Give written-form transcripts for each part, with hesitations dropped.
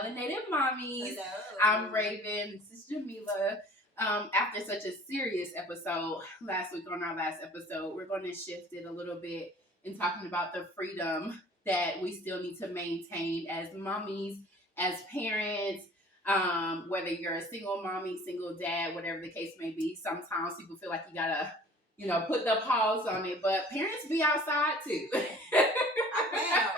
Melanated Mommies. Hello. I'm Raven. This is Jamila. After such a serious episode last week on our last episode, we're going to shift it a little bit in talking about the freedom that we still need to maintain as mommies, as parents. Whether you're a single mommy, single dad, whatever the case may be, sometimes people feel like you gotta, put the pause on it. But parents be outside too. I am.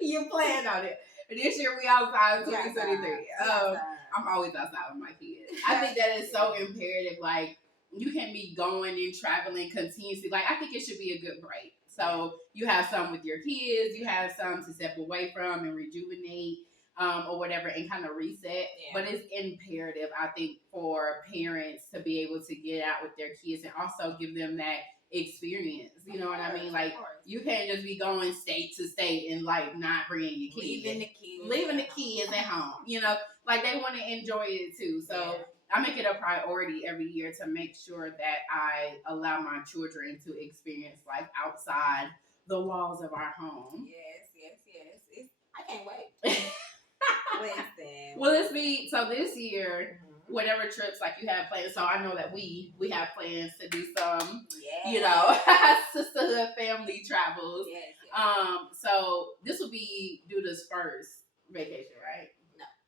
You plan on it. This year we outside 2023. I'm always outside with my kids. I think that is so imperative. Like, you can't be going and traveling continuously. Like, I think it should be a good break. So you have some with your kids, you have some to step away from and rejuvenate, or whatever, and kind of reset. Yeah. But it's imperative, I think, for parents to be able to get out with their kids and also give them that experience. You know what I mean? Like, you can't just be going state to state and like not bringing your kids, leaving the kids at home. Like, they want to enjoy it too. So I make it a priority every year to make sure that I allow my children to experience life outside the walls of our home. Yes. I can't wait. Listen. Will this be so this year? Whatever trips like you have planned. So I know that we have plans to do some, sisterhood family travels. Yes. So this will be Duda's first vacation, right?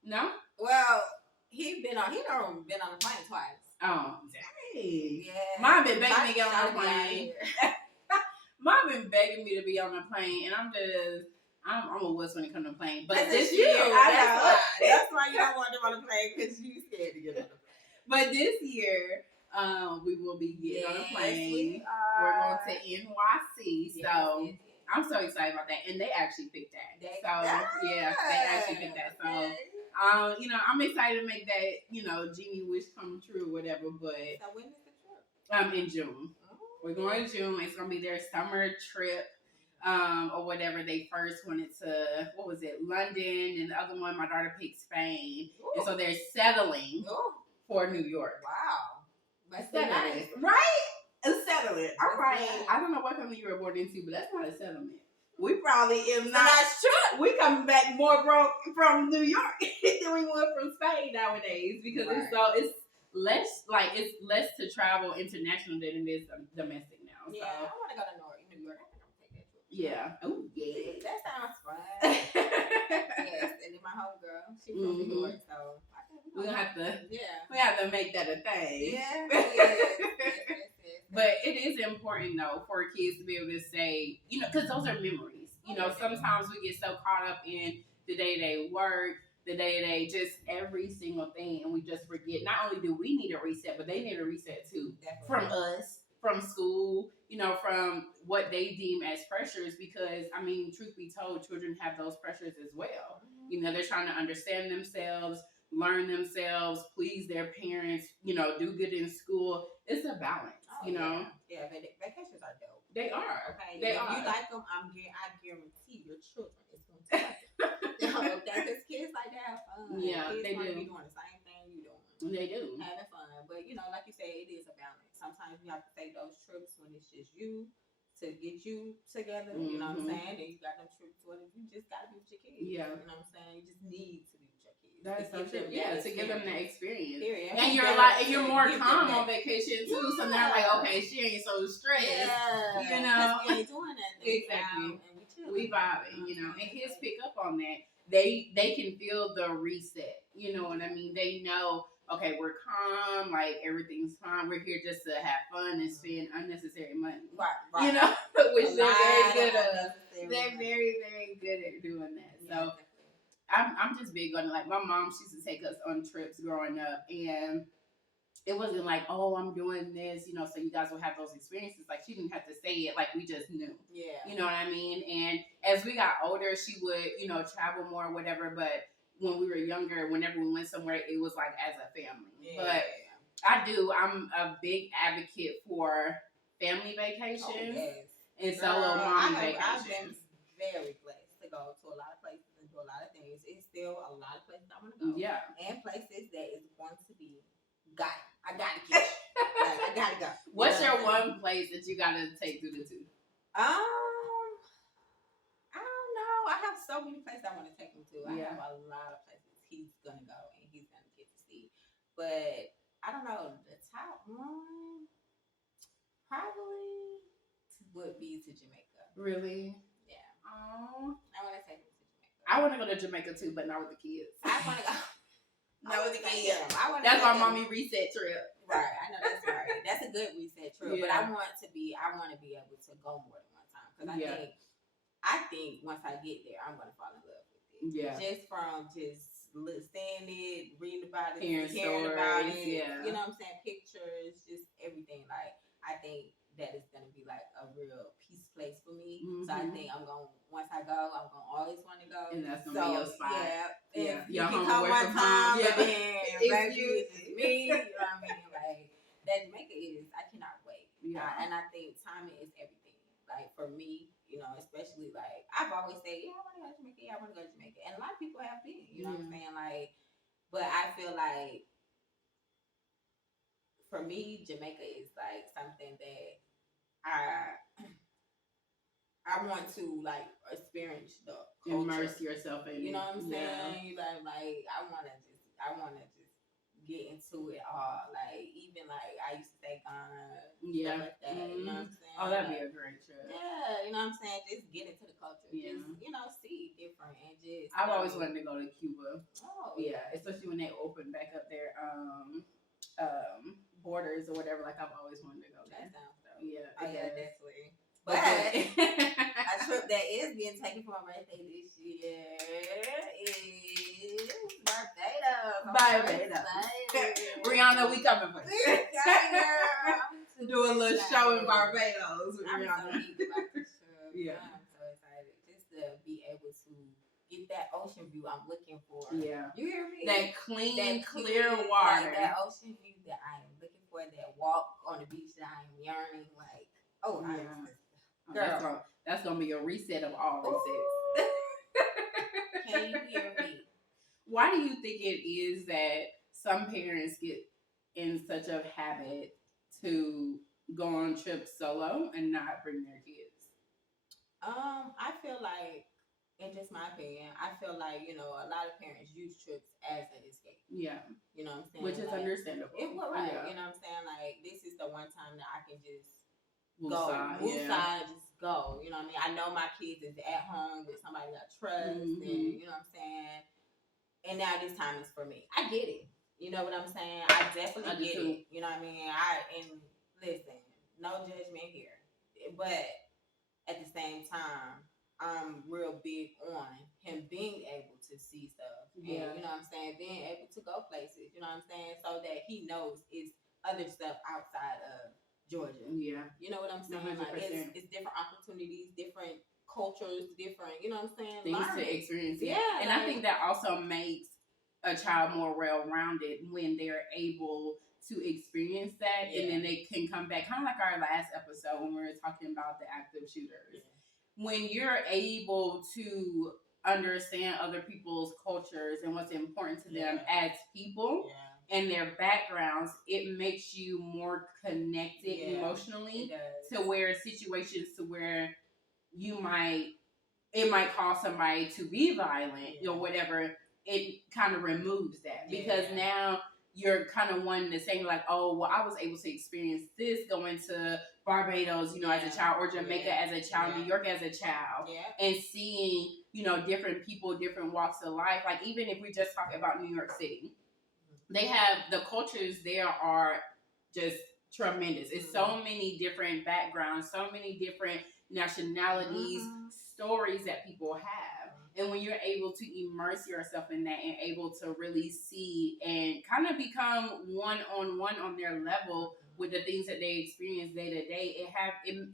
No. Well, he done been on the plane twice. Oh, dang. Yeah. Mom been begging me to get on the plane. Mom been begging me to be on the plane, and I'm a wuss when it comes to plane. But this year, that's why you don't want them on the plane, because you scared to get on the plane. But this year, we will be getting on a plane. We're going to NYC. So I'm so excited about that. And they actually picked that. They actually picked that. So, I'm excited to make that, genie wish come true, whatever. But so when is the trip? In June. Oh. We're going in June. It's going to be their summer trip. Or whatever. They first wanted to, London, and the other one, my daughter picked Spain. Ooh. And so they're settling for New York. Wow. But settling. Right? A settling. All right. I don't know what family you were born into, but that's not a settlement. We probably am not. That's true. We coming back more broke from New York than we would from Spain nowadays, because it's less to travel international than it is domestic now. Yeah, so. I want to go to New York. Yeah. Oh, yeah. That sounds fun. Yes, and then my homegirl, she's from New York, so we have to make that a thing. Yeah. But it is important though for kids to be able to say, because those are memories. Sometimes we get so caught up in the day-to-day work, the day-to-day, just every single thing, and we just forget. Not only do we need a reset, but they need a reset too. Definitely. From us. From school, from what they deem as pressures, because, truth be told, children have those pressures as well. They're trying to understand themselves, learn themselves, please their parents, do good in school. It's a balance, Yeah, vacations are dope. They are. Okay, if you like them, I guarantee your children is going to like them. Because kids like to have fun. Yeah, kids they want do. To be doing the same thing you doing. They do. Having fun. But, like you say, it is a balance. Sometimes you have to take those trips when it's just you to get you together. You know what I'm saying? And you got them trips when you just got to be with your kids. Yeah. You know what I'm saying? You just need to be with your kids. That's so true. Yeah, to give them that experience. Period. And you're more calm on vacation too. So they're like, okay, she ain't so stressed. Yeah. We ain't doing that. Exactly. We vibing, and kids pick up on that. They can feel the reset. You know what I mean? They know, okay, we're calm, like everything's fine. We're here just to have fun and spend unnecessary money. Right. Which they're very good at. They're very, very good at doing that. So I'm just big on it. Like, my mom, she used to take us on trips growing up, and it wasn't like, oh, I'm doing this, so you guys will have those experiences. Like, she didn't have to say it. Like, we just knew. Yeah. You know what I mean? And as we got older, she would, travel more or whatever. But when we were younger, whenever we went somewhere, it was like as a family. Yeah. But I'm a big advocate for family vacations and solo mommy vacations. I've been very blessed to go to a lot of places and do a lot of things. It's still a lot of places I want to go. Yeah. And places that is going to be I gotta get I gotta go. What's your one place that you gotta take Duda to? I don't know. I have so many places I want to take him to. I have a lot of places. He's but I don't know. The top one probably would be to Jamaica. Really? Yeah. Oh, I want to take them to Jamaica. I want to go to Jamaica too, but not with the kids. I want to go. Not with the kids. That's my mommy reset trip. Right, I know that's right. That's a good reset trip. Yeah. But I want to be able to go more than one time because I think once I get there, I'm gonna fall in love with it. Yeah. Just from seeing it, reading about it, hearing stories, about it. Yeah. You know what I'm saying? Pictures, just everything. Like I think that is gonna be like a real peace place for me. Mm-hmm. So I think once I go, I'm gonna always want to go. And that's gonna be your spot. Yeah. You can come one time, yeah. but then baby, it's me. You know what I mean? Like that Jamaica is. I cannot wait. Yeah. And I think timing is everything. Like for me, you know, especially like I've always said, I want to go to Jamaica. I want to go to Jamaica, and a lot of people have been. You know what I'm saying? Like, but I feel like for me, Jamaica is like something that I want to like experience the culture. Immerse yourself in. You know what I'm saying? Yeah. Like I want to just get into it all. Like even like I used to say Ghana, stuff like that. Mm-hmm. You know what I'm saying? Oh, that'd be a great trip. Yeah, you know what I'm saying? Just get into the culture. Yeah. Just see different and just. I've always wanted to go to Cuba. Oh yeah, especially when they open back up their borders or whatever. Like I've always wanted to go there. That sounds dope. Yeah. Oh yeah, definitely. But a trip that is being taken for my birthday this year is Barbados. Rihanna, we coming for you. Do a little show in Barbados with Rihanna. I'm so geeked about this trip. Yeah. I'm so excited just to be able to get that ocean view I'm looking for. Yeah. You hear me? That clear water. Like that ocean view that I am looking for, that walk on the beach that I am yearning. Like, girl. That's gonna be a reset of all resets. Can you hear me? Why do you think it is that some parents get in such a habit to go on trips solo and not bring their kids? I feel like, in just my opinion, I feel like, a lot of parents use trips as an escape. Yeah. You know what I'm saying? Which is understandable. Right. Yeah. You know what I'm saying? Like, this is the one time that I can just woosah, just go. You know what I mean? I know my kids is at home with somebody I trust, and you know what I'm saying? And now this time is for me. I get it. You know what I'm saying? I definitely get it. You know what I mean? Listen, no judgment here. But at the same time, I'm real big on him being able to see stuff. Yeah. And, you know what I'm saying? Being able to go places, you know what I'm saying? So that he knows it's other stuff outside of Georgia. Yeah. You know what I'm saying? 100%. Like it's different opportunities, different cultures, different, you know what I'm saying? Things to experience. Yeah. And I think that also makes a child more well-rounded when they're able to experience that, and then they can come back, kind of like our last episode when we were talking about the active shooters. Yeah. When you're able to understand other people's cultures and what's important to them as people and their backgrounds, it makes you more connected emotionally to where situations to where it might cause somebody to be violent or whatever. It kind of removes that because now you're kind of wanting to say like, oh, well, I was able to experience this going to Barbados, as a child, or Jamaica as a child, New York as a child, and seeing, different people, different walks of life. Like even if we just talk about New York City, they have the cultures there are just tremendous. It's so many different backgrounds, so many different nationalities, stories that people have. And when you're able to immerse yourself in that and able to really see and kind of become one-on-one on their level with the things that they experience day to day, it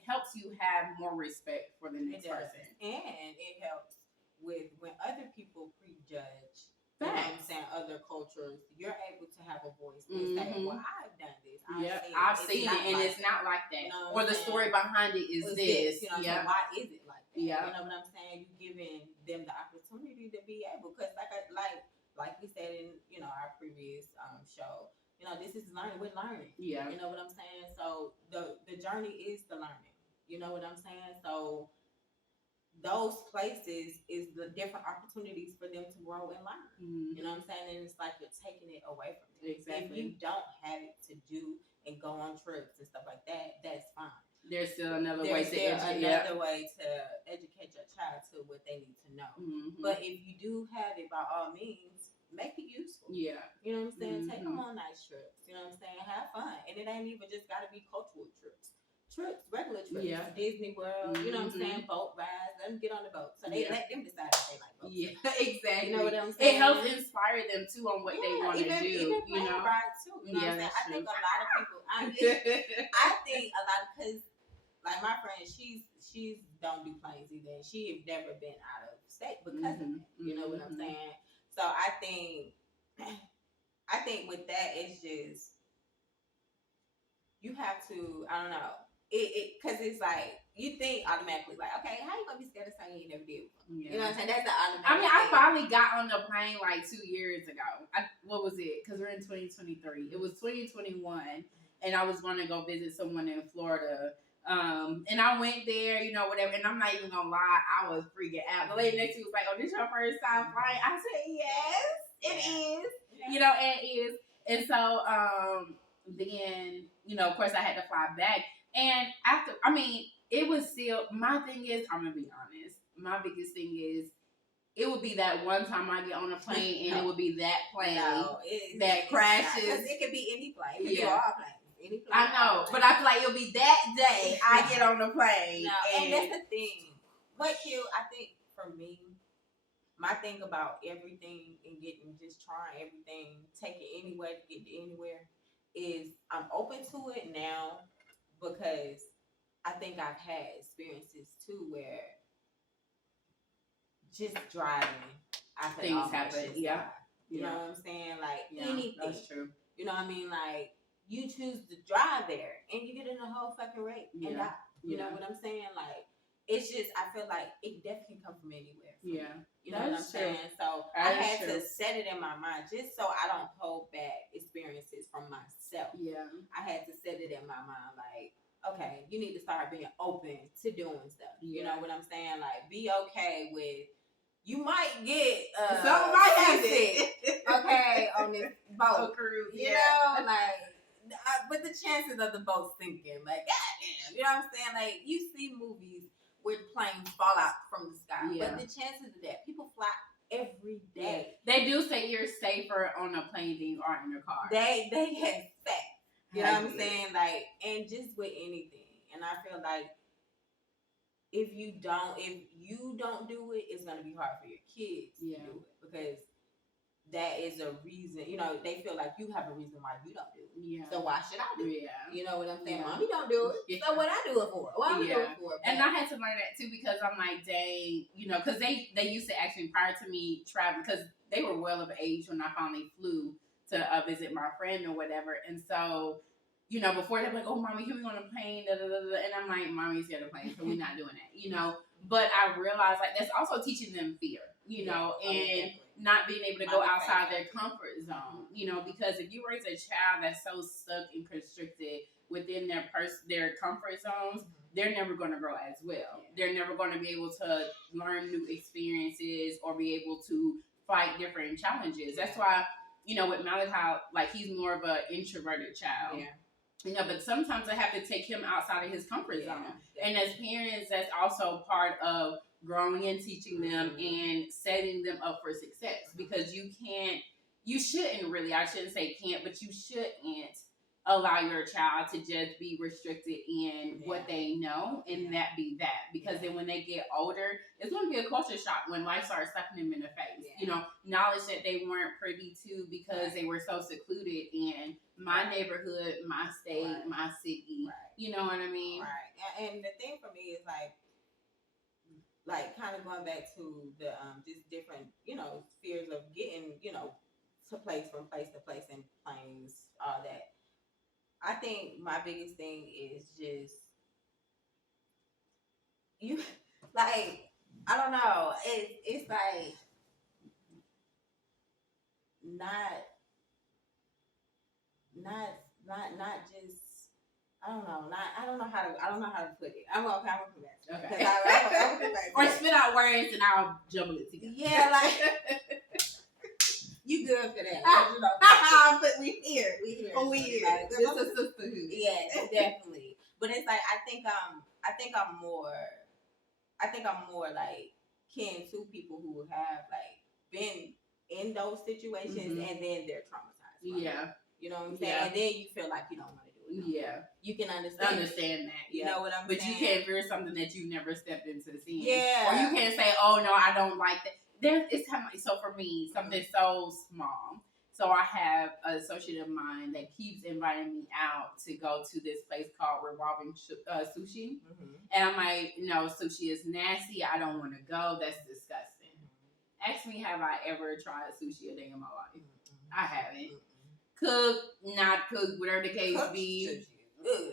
helps you have more respect for the next person. And it helps with when other people prejudge, you know what I'm saying, other cultures, you're able to have a voice and say, well, I've done this. I've seen it, and it's not like that. Or the story behind it is this. So why is it like that? You know what I'm saying? You're giving them the opportunity to be able, because like we said in our previous show, this is learning. We're learning. Yeah. You know what I'm saying? So the journey is the learning. You know what I'm saying? So those places is the different opportunities for them to grow and learn. You know what I'm saying? And it's like you're taking it away from them. Exactly. If you don't have it to do and go on trips and stuff like that, that's fine. There's still another way to educate your child to what they need to know. But if you do have it, by all means, make it useful. Yeah. You know what I'm saying? Take them on nice trips. You know what I'm saying? Have fun. And it ain't even just got to be cultural trips. Regular trips. Yeah. Disney World. You know what I'm saying? Boat rides. Let them get on the boat. So they let them decide if they like boats. Yeah, exactly. You know what I'm saying? It helps inspire them too on what they want to do. Even you know, rides too. You know what I'm saying? I think a lot of people. I think a lot because like my friend, she's don't do planes either. She have never been out of state because of it. You know what I'm saying? So I think with that it's just you have to, I don't know, because it's like you think automatically like, okay, how you gonna be scared of something you never did before? Yeah. You know what I'm saying? That's the automatic. I mean, I finally got on the plane like 2 years ago. What was it? Because we're in 2023. It was 2021, and I was going to go visit someone in Florida. And I went there, you know, whatever. And I'm not even gonna lie, I was freaking out. The lady next to me was like, "Oh, this your first time flying?" I said, "Yes, it is." Yeah. You know, it is. And so, then, you know, of course, I had to fly back. And after, I mean, it was still, my thing is, I'm going to be honest, my biggest thing is, it would be that one time I get on a plane and it would be that plane that crashes. Because it could be any plane. It could be all planes. Any plane. I know, but I feel like it'll be that day I get on the plane. No, and that's the thing. What Q, I think for me, my thing about everything and just trying everything, take it anywhere to get to anywhere, is I'm open to it now because I think I've had experiences too where just driving, I could things happen. Yeah. You know what I'm saying? Like anything. That's true. You know what I mean? Like you choose to drive there and you get in a whole fucking wreck and die. You know what I'm saying? Like it's just, I feel like it definitely can come from anywhere. You know what I'm saying? So I had to set it in my mind just so I don't hold back experiences from myself. Yeah. I had to set it in my mind like, okay, you need to start being open to doing stuff. You know what I'm saying? Like be okay with, you might get something might happen. Okay, on this boat cruise. You know, like with the chances of the boat sinking, like goddamn, you know what I'm saying? Like you see movies where planes fall out from the sky, but the chances of that, people fly every day. They do say you're safer on a plane than you are in your car. They have facts. You know what I'm saying? Like, and just with anything, and I feel like if you don't do it, it's gonna be hard for your kids to do it because that is a reason. You know, they feel like you have a reason why you don't do it. Yeah. So why should I do it? You know what I'm saying? Mommy don't do it. So what I do it for? What I do it for? And I had to learn that too because I'm like, dang, you know, because they used to actually prior to me traveling because they were well of age when I finally flew to visit my friend or whatever, and so. You know, before they're like, "Oh, mommy, can we go on a plane?" Da, da, da, da. And I'm like, "Mommy's scared of planes, so we're not doing that." You know, but I realized like that's also teaching them fear. You know, and not being able to go outside their comfort zone. You know, because if you raise a child that's so stuck and constricted within their comfort zones, they're never going to grow as well. They're never going to be able to learn new experiences or be able to fight different challenges. That's why, you know, with Malachi, like he's more of an introverted child. Yeah. You know, but sometimes I have to take him outside of his comfort zone. And as parents, that's also part of growing and teaching them and setting them up for success. Because you shouldn't really, I shouldn't say can't, but you shouldn't allow your child to just be restricted in what they know and that be that. Because then when they get older, it's going to be a culture shock when life starts slapping them in the face. You know, knowledge that they weren't privy to because they were so secluded in my neighborhood, my state, my city. You know what I mean? Right. And the thing for me is like kind of going back to the just different, you know, fears of getting, you know, from place to place and planes, all that. I think my biggest thing is just you like I don't know. It's like not just I don't know. I don't know how to put it. I'm gonna come back. Okay. I will come back. Or spit out words and I'll jumble it together. Yeah, like you good for that. But we here. We here. This is sisterhood. Yeah, definitely. But it's like I think I'm more like kin to people who have like been in those situations and then they're traumatized. Yeah. You know what I'm saying? Yeah. And then you feel like you don't want to do it. Yeah. You can understand that. You know what I'm saying? But you can't fear something that you never stepped into seeing. Yeah. Or you can't say, oh no, I don't like that. So for me, something so small. So I have an associate of mine that keeps inviting me out to go to this place called Revolving Sushi. And I'm like, no, sushi is nasty. I don't want to go. That's disgusting. Ask me, have I ever tried sushi a day in my life? I haven't. Cook, not cook, whatever the case be.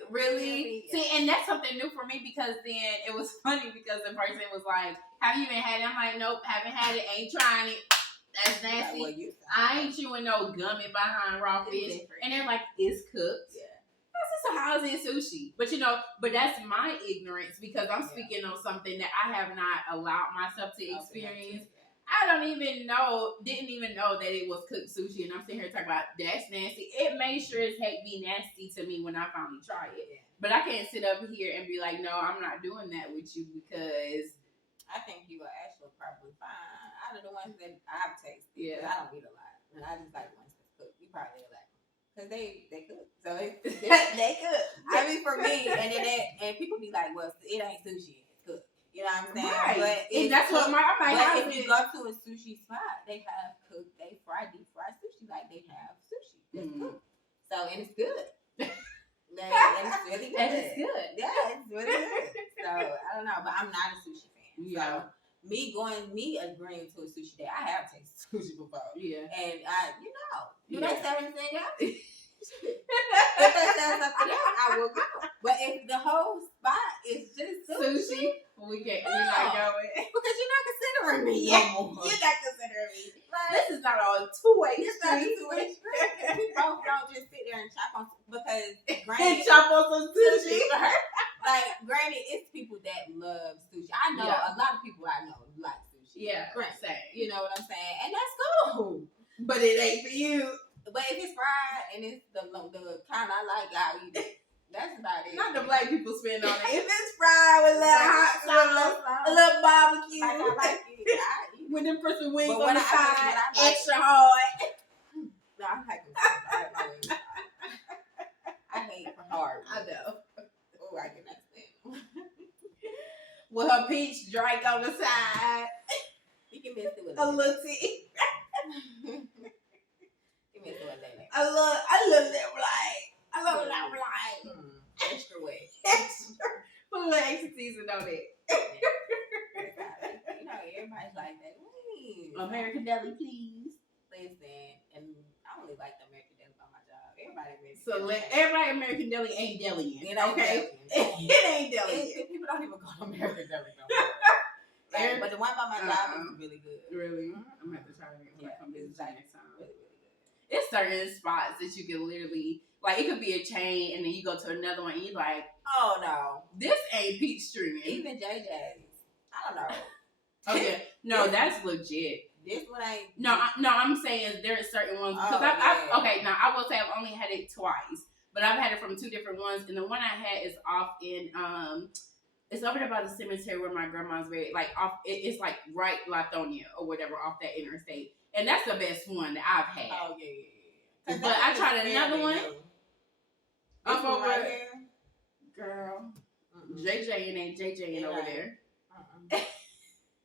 Really? See, and that's something new for me because then it was funny because the person was like, have you even had it? I'm like, nope, haven't had it, ain't trying it. That's nasty. I ain't chewing no gummy behind raw fish. And they're like, it's cooked. Yeah. I said, so how is it sushi? But that's my ignorance because I'm speaking on something that I have not allowed myself to experience. I didn't even know that it was cooked sushi, and I'm sitting here talking about that's nasty. It made sure as heck be nasty to me when I finally try it. But I can't sit up here and be like, no, I'm not doing that with you because I think you are actually probably fine. Out of the ones that I've tasted, I don't eat a lot, and I just like the ones that cook. You probably like them because they cook, so they cook. I mean, for me, and people be like, well, it ain't sushi. You know what I'm saying? Right. But that's what if you go to a sushi spot, they have cooked, deep fried sushi. Like they have sushi. It's cooked. So, and it's good. And it's really good. And it's good. Yeah, it's really good. So, I don't know, but I'm not a sushi fan. Yeah. So, me agreeing to a sushi day, I have tasted sushi before. Yeah. And do they sell anything else? If they sell something else, I will go. But if the whole spot is just sushi, we're not going. Because you're not considering me. You're not considering me. Like, this is not a two-way street. It's not a two-way street. We both don't just sit there and chop on because granted, chop on some sushi. Like, granted, it's people that love sushi. I know a lot of people I know like sushi. Yeah, same. You know what I'm saying? And that's cool. But it ain't for you. But if it's fried and it's the kind I like, I'll eat it. That's about it. Not the black people spend on it. If it's fried with a little hot sauce, a little barbecue, like I like it. I eat with them person wings on the side, extra hard. No, I like them. I like my wings. I hate hard. I know. Oh, I cannot stand them. With her peach drink on the side. You can mix it with a little tea. I love that like. Extra wet. Extra. Put a little extra season on it. You know, everybody's like that. American Deli, please. Listen, and I only like the American Deli by my job. Everybody American Deli ain't deli. Okay? It ain't deli. People don't even go to American Deli no more. But the one by my job is really good. Really? I'm going to have to try it when I come visit next time. Really, really good. It's certain spots that you can literally, like, it could be a chain, and then you go to another one, and you're like, oh, no. This ain't peach stringing. Even JJ's. I don't know. Okay. No, that's legit. This one ain't. No, I'm saying there are certain ones. Because I will say I've only had it twice. But I've had it from two different ones. And the one I had is off in, it's over there by the cemetery where my grandma's buried. Like, off, it's like right Lithonia or whatever off that interstate. And that's the best one that I've had. Oh, yeah. But I tried another one. I'm over right here. Girl. JJ over there.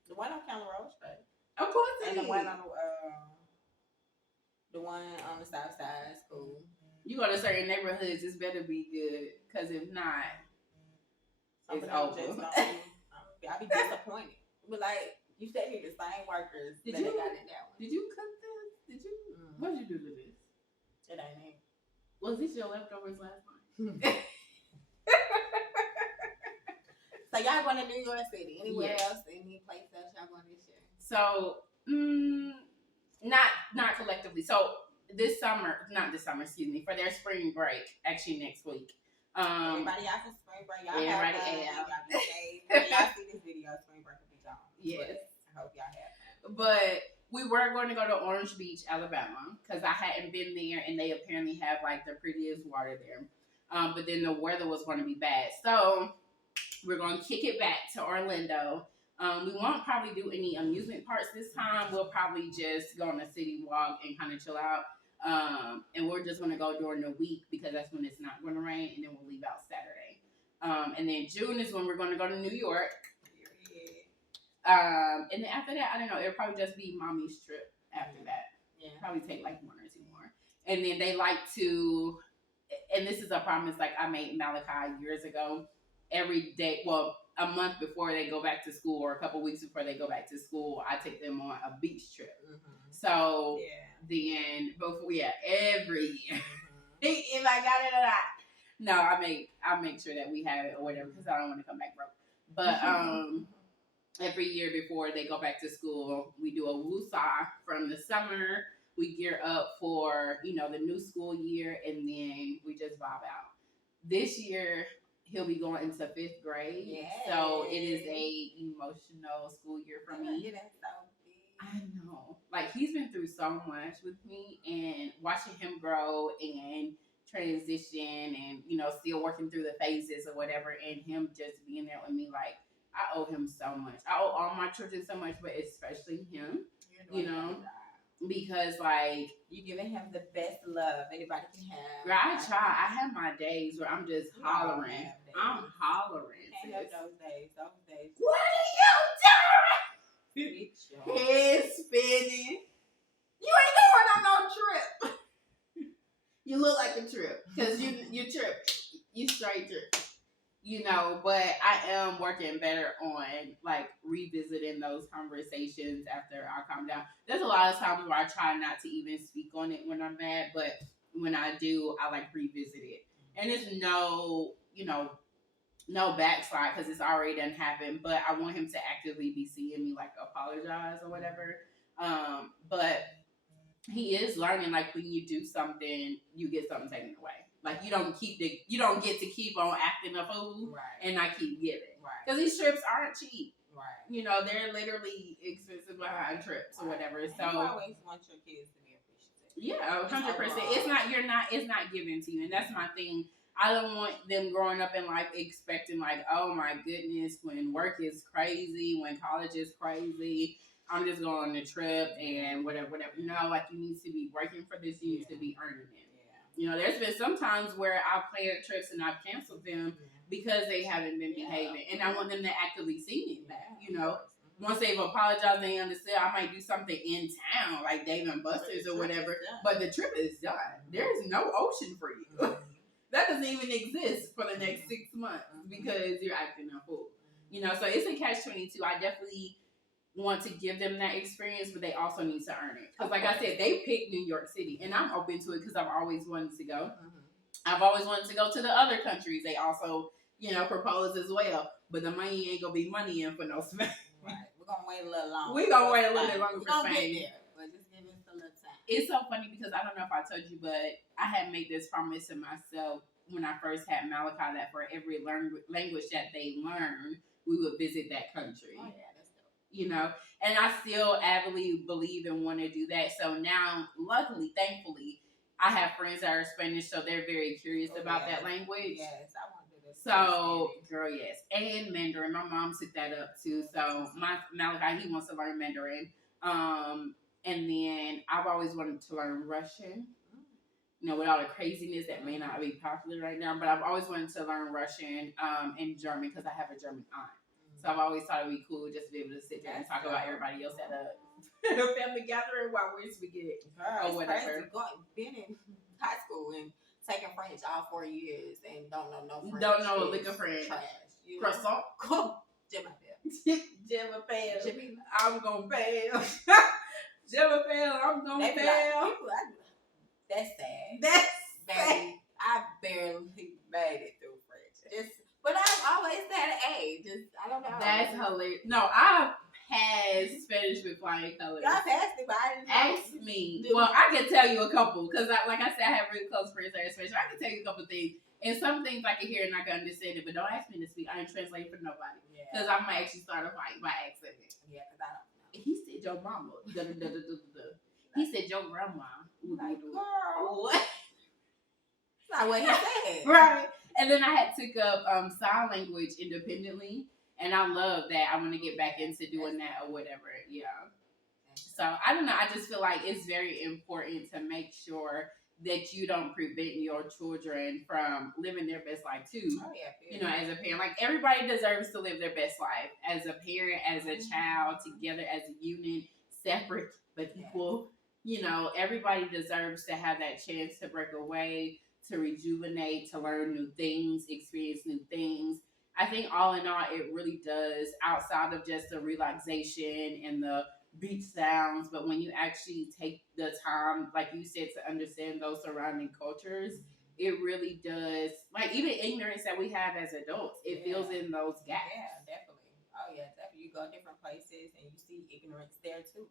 The one on County Road Street. Of course it is. And the one on the south side is cool. You go to certain neighborhoods, it's better be good. Because if not, it's over. I'll be disappointed. But like, you said you're the same workers that they got in that one. Did you cook this? Did you? What did you do to this? It ain't it. Was this your leftovers last night? So y'all going to New York City? Anywhere else? Any place else y'all going this year? So, not collectively. So not this summer, excuse me, for their spring break, actually next week, Everybody out for spring break. Y'all everybody have fun. out. Y'all be safe. When y'all see this video, spring break will be gone. Yes. But I hope y'all have fun. But we were going to go to Orange Beach, Alabama, because I hadn't been there, and they apparently have like the prettiest water there. But then the weather was going to be bad, so we're going to kick it back to Orlando. We won't probably do any amusement parks this time. We'll probably just go on a city walk and kind of chill out. And we're just going to go during the week because that's when it's not going to rain, and then we'll leave out Saturday. And then June is when we're going to go to New York. And then after that, I don't know, it'll probably just be mommy's trip after that. Yeah. Probably take like 1 or 2 more. And then they like to, and this is a promise like I made Malachi years ago, every day, well, a month before they go back to school or a couple weeks before they go back to school, I take them on a beach trip. So then, every year, if I got it or not. No, I make sure that we have it or whatever because I don't want to come back broke. But every year before they go back to school, we do a woosah from the summer. We gear up for, the new school year, and then we just vibe out. This year, he'll be going into 5th grade. Yay. So it is a emotional school year for me. Yeah, that's so big. I know. Like, he's been through so much with me, and watching him grow and transition and, still working through the phases or whatever, and him just being there with me, like, I owe him so much. I owe all my children so much, but especially him, because, like, you're giving him the best love anybody can have. Girl, I try. I have my days where I'm just hollering. I'm hollering. I have those days. What are you doing? Head spinning. You ain't going on no trip. You look like a trip because you trip. You straight trip. But I am working better on like revisiting those conversations after I calm down. There's a lot of times where I try not to even speak on it when I'm mad, but when I do, I like revisit it. And it's no backslide because it's already done happened, but I want him to actively be seeing me like apologize or whatever. But he is learning, like, when you do something, you get something taken away. Like, you don't get to keep on acting a fool and not keep giving. Because these trips aren't cheap. Right. They're literally expensive behind trips or whatever. So you always want your kids to be appreciative. Yeah, 100%. It's not given to you, and that's my thing. I don't want them growing up in life expecting like, oh my goodness, when work is crazy, when college is crazy, I'm just going on a trip and whatever. No, like, you need to be working for this. You need to be earning it. There's been some times where I've planned trips and I've canceled them because they haven't been behaving. And I want them to actively see it. Once they've apologized, they understand, I might do something in town, like Dave and Buster's or whatever. But the trip is done. There is no ocean for you. That doesn't even exist for the next 6 months because you're acting a fool. So it's a catch-22. I definitely want to give them that experience, but they also need to earn it. Because like I said, they picked New York City, and I'm open to it because I've always wanted to go. I've always wanted to go to the other countries. They also, propose as well. But the money ain't going to be money in for no Spain. Right. We're going to wait a little longer. We're going to wait a little bit longer for Spain. But just give us a little time. It's so funny because I don't know if I told you, but I had made this promise to myself when I first had Malachi that for every language that they learn, we would visit that country. Oh, yeah. And I still avidly believe and want to do that. So now, luckily, thankfully, I have friends that are Spanish, so they're very curious about that language. Yes, I want to do this. So, girl, yes. And Mandarin. My mom took that up, too. So, my Malachi, he wants to learn Mandarin. And then I've always wanted to learn Russian. With all the craziness that may not be popular right now. But I've always wanted to learn Russian and German because I have a German aunt. So I've always thought it'd be cool just to be able to sit there and talk about everybody else at a family gathering while we're spaghetti or whatever. Been in high school and taking French all 4 years and don't know no French. Don't know a lick of French. Croissant. Jimmy fail. I'm gonna fail. Jimmy fail. I'm gonna fail. That's sad. That's sad. I barely made it through French. But I've always had an A. I don't know. That's hilarious. No, I've had passed Spanish with flying colors. Y'all passed it, but I didn't Ask me. Well, I can tell you a couple because, like I said, I have really close friends that are Spanish. I can tell you a couple things, and some things I can hear and I can understand it. But don't ask me to speak. I ain't translating for nobody because I might actually start a fight by accident. Yeah, because I don't know. He said your mama. He said your grandma. Like, girl, what? That's not what he said. Right. And then I had took up sign language independently, and I love that. I want to get back into doing that or whatever. Yeah. So I don't know. I just feel like it's very important to make sure that you don't prevent your children from living their best life too. Oh yeah. You know, as a parent, like everybody deserves to live their best life. As a parent, as a child, together as a unit, separate but equal. You know, everybody deserves to have that chance to break away, to rejuvenate, to learn new things, experience new things. I think all in all, it really does, outside of just the relaxation and the beach sounds, but when you actually take the time, like you said, to understand those surrounding cultures, it really does, like even ignorance that we have as adults, it fills in those gaps. Yeah, definitely. Oh yeah, definitely. You go different places and you see ignorance there too.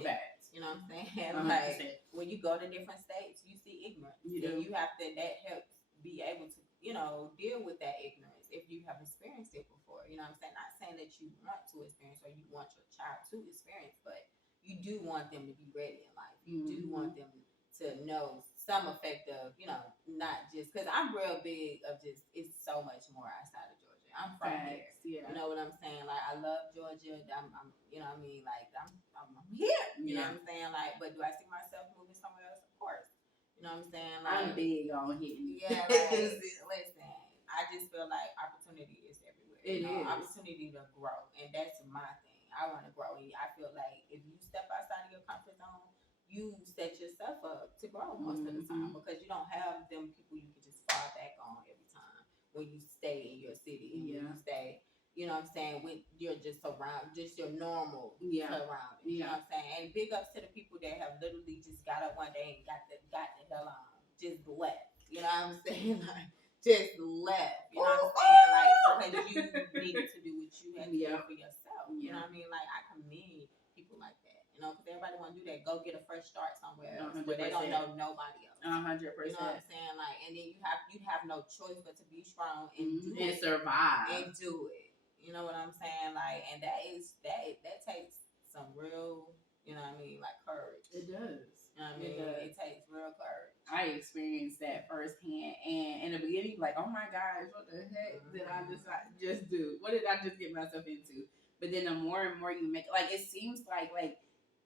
Facts. You know what I'm saying? 100%. Like when you go to different states, you see ignorance. And you have to, that helps be able to, you know, deal with that ignorance if you have experienced it before. You know what I'm saying? Not saying that you want to experience or you want your child to experience, but you do want them to be ready in life. You do want them to know some effect of, you know, not just, because I'm real big of just, it's so much more outside of Georgia. I'm from here. Yeah. You know what I'm saying? Like, I love Georgia. I'm you know what I mean? Like, I'm here. You know what I'm saying? Like, but do I see myself moving somewhere else? Of course. You know what I'm saying? Like, I'm big on hitting. Yeah, like, listen, I just feel like opportunity is everywhere. It is. Opportunity to grow. And that's my thing. I want to grow. I feel like if you step outside of your comfort zone, you set yourself up to grow most of the time, because you don't have them people you can just fall back on every time when you stay in your city and when you stay, you know what I'm saying, with your just your normal surroundings. You know what I'm saying? And big ups to the people that have literally just got up one day and got the hell on, just left. You know what I'm saying? Like, just left. You know what I'm saying? Like, because you needed to do what you had to do for yourself. You know what I mean? Like, I commend people like that. You know, because everybody want to do that. Go get a fresh start somewhere else 100%. where they don't know nobody else. 100%. You know what I'm saying? Like, and then you have no choice but to be strong and do and it. survive. And do it. You know what I'm saying? Like, and that takes some real, you know what I mean, like courage. It does. You know what I mean? It takes real courage. I experienced that firsthand, and in the beginning, like, oh my gosh, what the heck did I just do? What did I just get myself into? But then the more and more you make, like, it seems like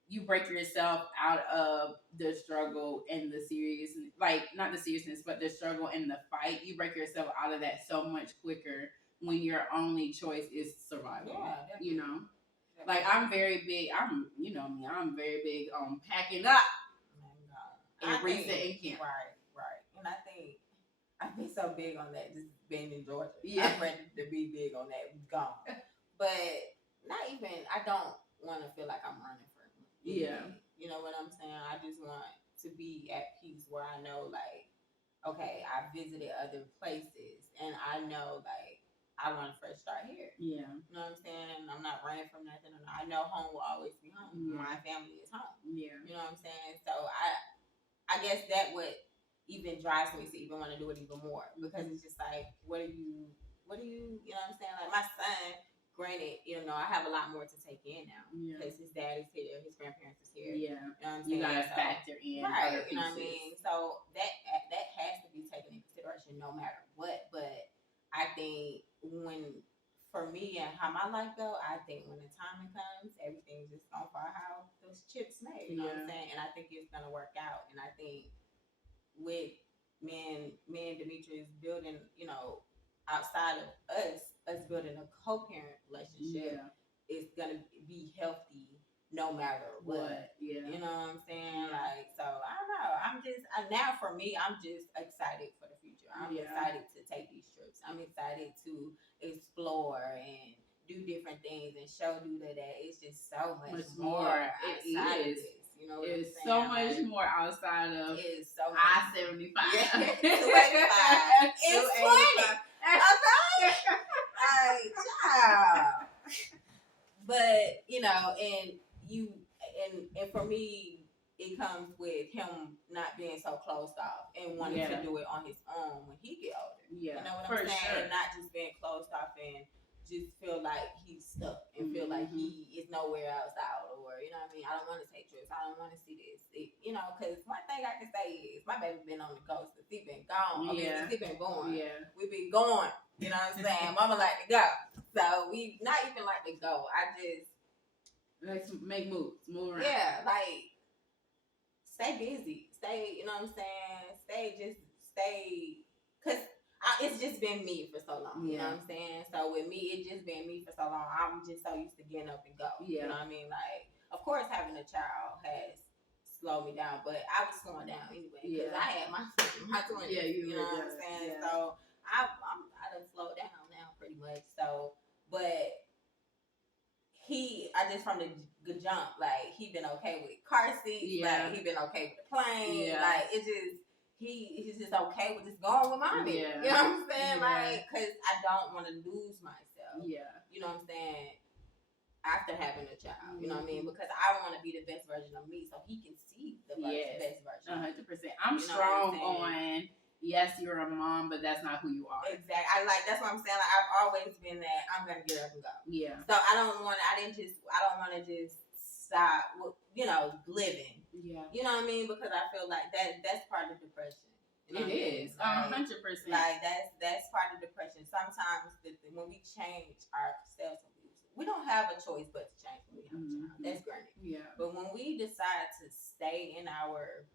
you break yourself out of the struggle and the seriousness, like not the seriousness, but the struggle and the fight. You break yourself out of that so much quicker when your only choice is survival. Yeah, you know, like I'm very big. You know me. I'm very big on packing up and resetting camp. Right. And I think I've been so big on that. Just being in Georgia, I'm ready to be big on that. Gone, but not even. I don't want to feel like I'm running for anything. You know what I'm saying? I just want to be at peace where I know, like, okay, I visited other places and I know, like, I want a fresh start here. Yeah. You know what I'm saying? I'm not running from nothing. I know home will always be home. Yeah. My family is home. Yeah. You know what I'm saying? So I guess that would even drives me to even want to do it even more, because it's just like, what do you know what I'm saying? Like, my son, granted, you know, I have a lot more to take in now because his dad is here, his grandparents is here. Yeah. You know what I'm saying? You gotta factor in. Right. You know what I mean? So that has to be taken into consideration no matter what. But I think for me and how my life go, I think when the timing comes, everything's just gonna fall how those chips made. You know what I'm saying? And I think it's gonna work out. And I think with me and Demetrius building, you know, outside of us building a co-parent relationship, is gonna be healthy no matter what. Yeah. You know what I'm saying? Like, so I don't know. Now for me, I'm just excited for the future. I'm excited to take these trips. I'm excited to explore and do different things and show Duda that it's just so much more outside of this. You know what I'm saying? So much more outside of I-75. Yeah. 285. It's 20. Okay. Child. But and for me, it comes with him not being so closed off and wanting to do it on his own when he get older. Yeah, you know what I'm saying? Sure. And not just being closed off and just feel like he's stuck and feel like he is nowhere else out, or you know what I mean. I don't want to take trips. I don't want to see this. Because one thing I can say is my baby been on the go since he been gone. I mean, since he been born. Yeah, we been going. You know what I'm saying? Mama like to go, so we not even like to go. I just like to make moves, move around. Yeah, like stay busy. Stay. You know what I'm saying? Stay. Cause it's just been me for so long. You know what I'm saying? So with me, it just been me for so long. I'm just so used to getting up and go. You know what I mean? Like, of course, having a child has slowed me down, but I was slowing down anyway because I had my 20s. Yeah, you know what I'm saying? Yeah. So I done slowed down now pretty much. So, but I just from the jump, like he been okay with car seats, like he been okay with the plane, like it just. He's just okay with just going with mommy. You know what I'm saying? Like, cause I don't want to lose myself. You know what I'm saying? After having a child, you know what I mean? Because I want to be the best version of me, so he can see the best version. 100%. I'm strong on. Yes, you're a mom, but that's not who you are. Exactly. That's what I'm saying. Like, I've always been that I'm gonna get up and go. Yeah. So I don't want to just stop. Living. Yeah. You know what I mean? Because I feel like that's part of depression. You know it is 100%. Like that's part of depression. Sometimes when we change ourselves, we don't have a choice but to change when we have a child. That's granted. Yeah. But when we decide to stay in our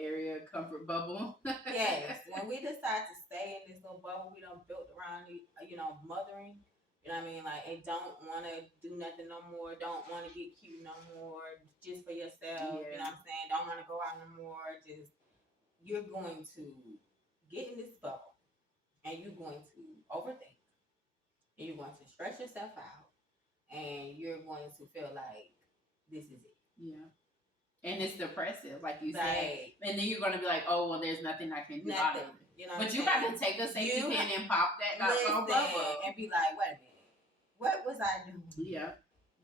area comfort bubble. Yes. When we decide to stay in this little bubble we done built around mothering, you know what I mean? Like, and don't want to do nothing no more. Don't want to get cute no more. Just for yourself. You know what I'm saying? Don't want to go out no more. You're going to get in this bubble and you're going to overthink. And you're going to stress yourself out. And you're going to feel like this is it. Yeah. And it's depressive, like you said. And then you're going to be like, oh, well, there's nothing I can do. Nothing. You know but you got to take a safety pin and pop that bubble. And be like, wait a minute. What was I doing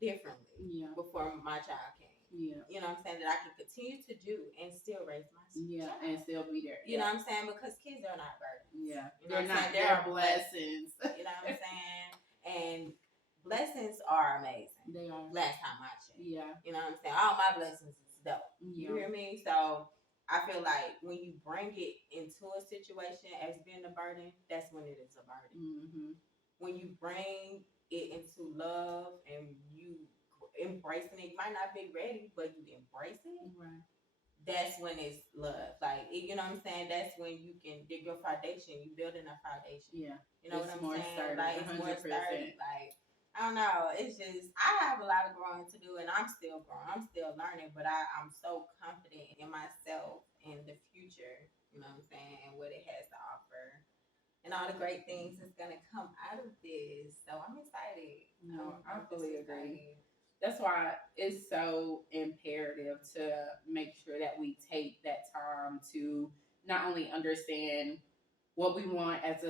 differently before my child came? Yeah. You know what I'm saying? That I can continue to do and still raise my child. And still be there. You know what I'm saying? Because kids are not burdens. Yeah. You know they're not. They're blessings. You know what I'm saying? And blessings are amazing. They are. Last time I checked. Yeah. You know what I'm saying? All my blessings is dope. Yeah. You hear me? So I feel like when you bring it into a situation as being a burden, that's when it is a burden. Mm-hmm. When you bring it into love and you embracing it, you might not be ready, but you embrace it. Right. That's when it's love. Like, you know what I'm saying? That's when you can dig your foundation. You building a foundation. Yeah. You know what I'm saying? Sturdy, like, it's 100%. More sturdy. Like, I don't know. It's just, I have a lot of growing to do, and I'm still growing. I'm still learning, but I'm so confident in myself and the future, you know what I'm saying, and what it has to offer. And all the great things that's going to come out of this. So I'm excited. No, I fully agree. That's why it's so imperative to make sure that we take that time to not only understand what we want as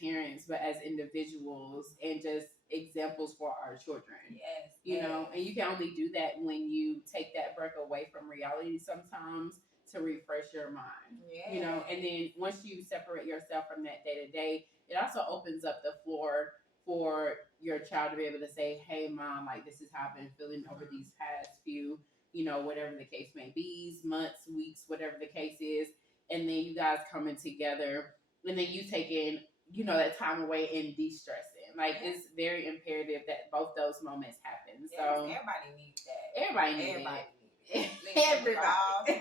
parents, but as individuals and just examples for our children. Yes. You know, and you can only do that when you take that break away from reality sometimes to refresh your mind. Yeah. You know, and then once you separate yourself from that day to day, it also opens up the floor for your child to be able to say, hey, mom, like, this is how I've been feeling over these past few, whatever the case may be, months, weeks, whatever the case is. And then you guys coming together and then you taking, that time away and de-stressing. Like, it's very imperative that both those moments happen. Yes, so everybody needs that. Everybody needs it. Everybody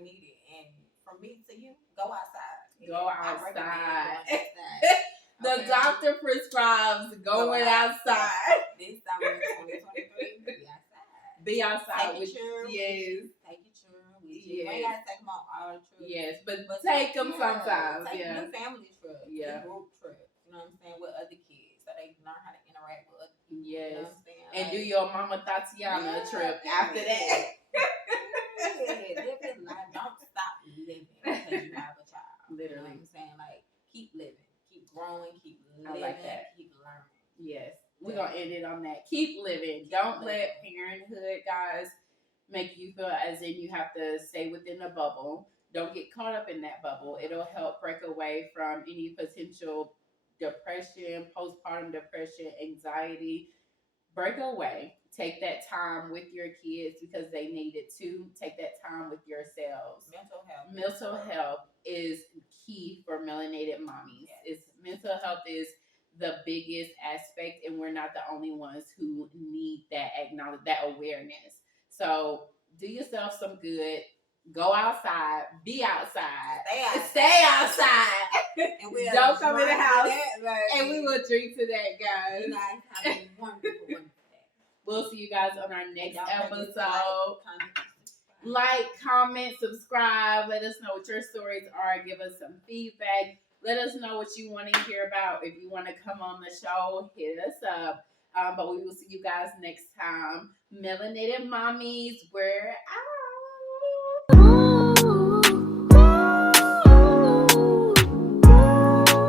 need it. And from me to you, go outside. Go outside. The doctor prescribes going outside. This summer 2023, be outside. Take your children. Yes. Take your children with you. You ain't got to take them on all the trips. Yes, but take them sometimes. Take them family trips. Yeah. Group trips. You know what I'm saying? With other kids. So they learn how to interact with other people. Yes. You know what I'm saying? And do your Mama Tatiana trip after that. Live your life. Don't stop living because you have a child. Literally. You know what I'm saying? Like, keep living. Keep growing. Keep living. I like that. Keep learning. Yes. We're going to end it on that. Keep keep living. Don't let parenthood, guys, make you feel as if you have to stay within a bubble. Don't get caught up in that bubble. It'll help break away from any potential depression, postpartum depression, anxiety. Break away. Take that time with your kids because they need it too. Take that time with yourselves. Mental health is key for melanated mommies. It's mental health is the biggest aspect, and we're not the only ones who need that acknowledge that awareness. So do yourself some good. Go outside. Be outside. Stay outside. And we'll don't come in the house. That, and we will drink to that, guys. You guys have a wonderful day. We'll see you guys on our next episode. Like, comment, subscribe. Let us know what your stories are. Give us some feedback. Let us know what you want to hear about. If you want to come on the show, hit us up. But we will see you guys next time. Melanated Mommies, we're out.